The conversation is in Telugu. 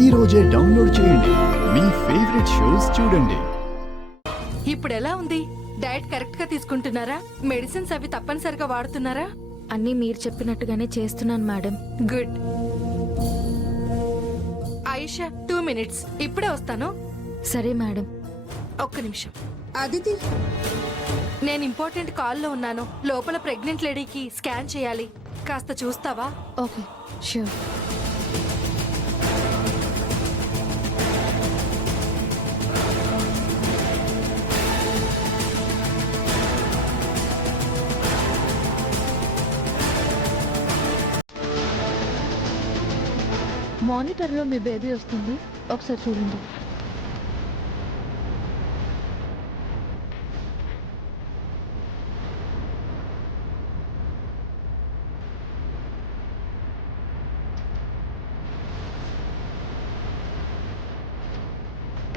ఈ రోజే డౌన్లోడ్ చేయండి. మీ ఫేవరెట్ షోస్ చూడండి. ఇప్పుడు ఎలా ఉంది? డైట్ కరెక్ట్ గా తీసుకుంటున్నారా? మెడిసిన్స్ అవి తప్పనిసరిగా వాడుతున్నారా? అన్నీ మీరు చెప్పినట్టుగానే చేస్తున్నాను మేడం. గుడ్. ఆయిషా 2 minutes, ఇప్పుడే వస్తాను. సరే మేడం. ఒక్క నిమిషం. అదితి, నేను ఇంపార్టెంట్ కాల్లో ఉన్నాను. లోపల ప్రెగ్నెంట్ లేడీకి స్కాన్ చేయాలి. కాస్త చూస్తావా? Okay, sure. మానిటర్లో మీ బేబీ వస్తుంది, ఒకసారి చూడండి.